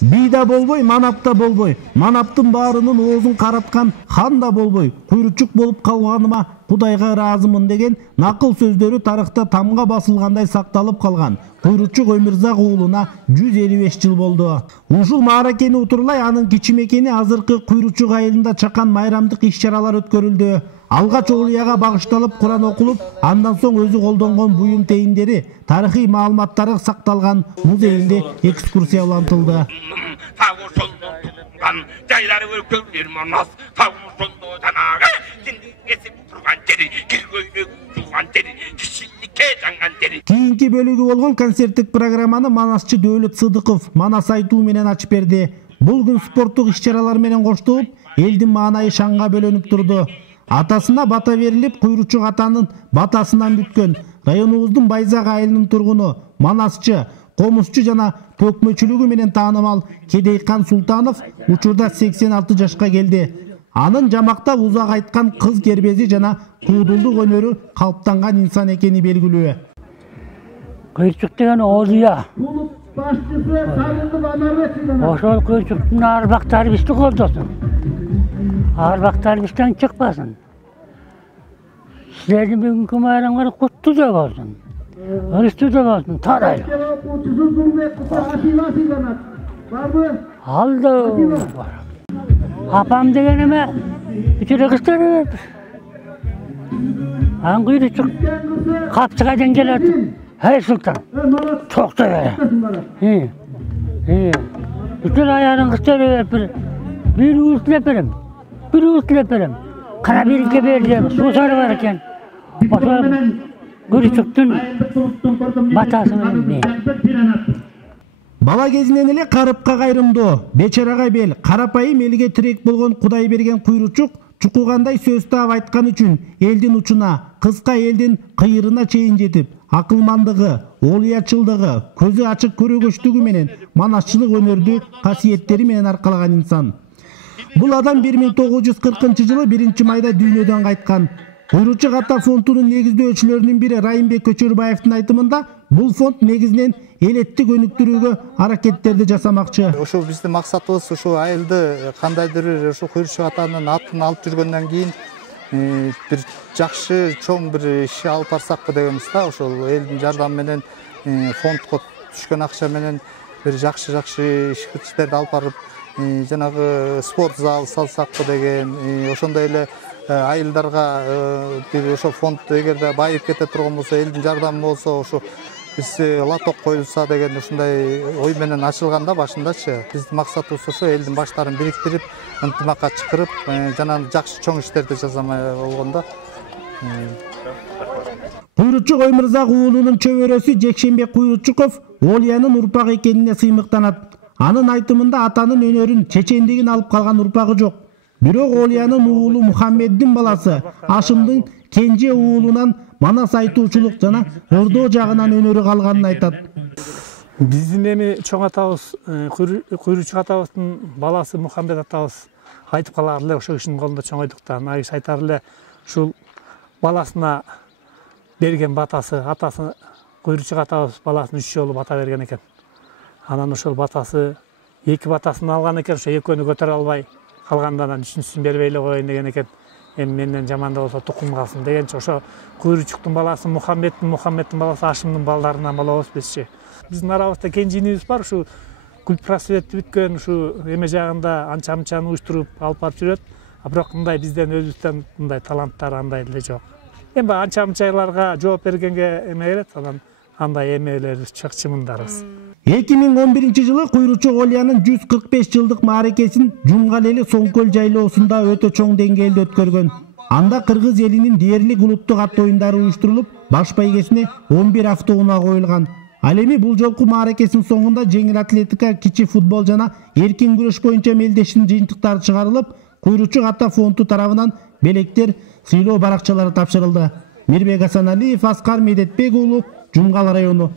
Бийда болбой, манапта болбой. Манаптын баарынын оозун караткан хан да болбой. Куйручук болуп калганыма Кудайга ыраазымын деген накыл сөздөрү тарыхта тамга басылгандай сакталып калган. Куйручук Өмүрзак уулуна 155 жыл болду. Ушул мааракени утурлай анын кичимекени азыркы Куйручук айылында чакан майрамдык иш-чаралар өткөрүлдү. Алгач Олияга багышталып Куран окулуп, андан соң өзү колдонгон буюм тейиндери, тарыхый маалыматтары сакталган музейинде экскурсия улантылды. Кийинки бөлүгү болгон концерттик программаны манасчы Дөөлөт Сыдыков манас айтуу менен ачып берди. Бул күн спорттук иш-чаралар менен коштолуп, элдин маанайы шаңга бөлөнүп турду. Атасына бата берилип, Куйручук атанын батасынан бүткөн районубуздун Байзак айылынын тургуну, манасчы, комузчу жана төкмөчүлүгү менен таанымал Кедейкан Султанов учурда 86 жашка келди. Анын жамактап узак айткан кыз кербези жана куудулдук өнөрү калыптанган инсан экени белгилүү. Куйручук деген Олия. Ошол Куйручуктун арбактары бизди колдосун. Арбактар бизден чыкпасын. Силердин бүгүнкү майрамыңар куттуу да болсун. Ырыстуу да болсун, тарайлы. Алда бар. Апам дегениме бүтүрө кыздар берди. Ан Куйручук Капчыгайдан келет. Эй Султан, токта бер. Бүтүр аярын кыздар берип, бир уустулап берем. Bir uslap berem. Kara birike berdim. Susarı var ekan. Ошол Куйручуктун батасы менен. Бала кезинен эле карыпка кайрымдуу, бечарага бел, карапайым элге тирек болгон Кудай берген Куйручук чукугандай сөз таап айткан үчүн элдин учуна, кыска элдин кыйырына чейин жетип, акылмандыгы, олиячылдыгы, көзү ачык көрөгөчтүгү менен манасчылык өнөрдү касиеттери менен аркалаган инсан. Бул адам 1940-жылы 1-майда дүйнөдөн кайткан. Куйручук ата фондунун негиздөөчүлөрүнүн бири Райымбек Көчөрбаевдин айтымында, бул фонд негизинен элеттик өнүктүрүүгө аракеттерди жасамакчы. Ошо биздин максатыбыз ушу айылды кандайдыр бир ушу Куйручук атанын атын алып жүргөндөн кийин бир жакшы чоң бир иш алып барсакпы дегенбиз да. Ошол элдин жардамы менен фондко түшкөн акча менен бир жакшы иштерди алып барып жанагы спорт зал салсакпы деген, ошондой эле айылдарга бир ошо фонд эгерде байып кете турган болсо, элдин жардамы болсо, ошо биз лоток коюлса деген ушундай ой менен ачылган да башындачы. Биздин максатыбыз ошо элдин баштарын бириктирип, ынтымакка чакырып, жана жакшы чоң иштерди жасамай болгон да. Куйручук Өмүрзак уулунун чөбөрөсү Жекшенбек Куйручуков Олиянын урпагы экенине сыймыктанат. Анын айтымында атанын өнөрүн, чечендигин алып калган урпагы жок. Бирок Олиянын уулу Мухаммеддин баласы Ашымдын кенже уулунан манас айтуучулук жана ырдоо жагынан өнөрү калганын айтат. Биздин эми чоң атабыз Куйручук атабыздын баласы Мухаммед атабыз айтып калар эле, ошо кишинин колунда чоңойдуктан. Ай киши айтар эле, ушул баласына берген батасы, атасы Куйручук атабыз баласына 3 жолу бата берген экен. Анан ошол батасы 2 батасын алган экен, ошо экөөнү көтөрө албай калгандан үчүнчүсүн бербей эле коеюн деген экен. Эми менден жаманда болсо тукум калсын дегенчи, ошо Куйручуктун баласы Мухаммеддин баласы Ашымдын балдарынан болобуз бизчи. Биздин арабызда кенжинибиз бар, ушу гүл просветти бүткөн, ушу эме жагында анча-мынчаны уюштуруп алып барып жүрөт. Бирок мындай бизден өзүбүздөн мындай таланттар андай эле жок. Эми анча-мынчаларга жооп бергенге эме келет, анан андай эмелерибиз чакчымындарбыз. 2011-жылы Куйручук Олиянын 145 жылдык мааракесин Жумгал эли Соңкөл жайлоосунда өтө чоң деңгээлде өткөргөн. Анда кыргыз элинин дээрлик улуттук ат оюндары уюштурулуп, баш байгесине 11 автоунаа коюлган. Ал эми бул жолку мааракесинин соңунда жеңил атлетика, кичи футбол жана эркин күрөш боюнча мелдештин жыйынтыктары чыгарылып, Куйручук ата фонду тарабынан белектер, сыйлоо баракчалары тапшырылды. Мирбек Асаналиев, Аскар Медетбек уулу, Жумгал району.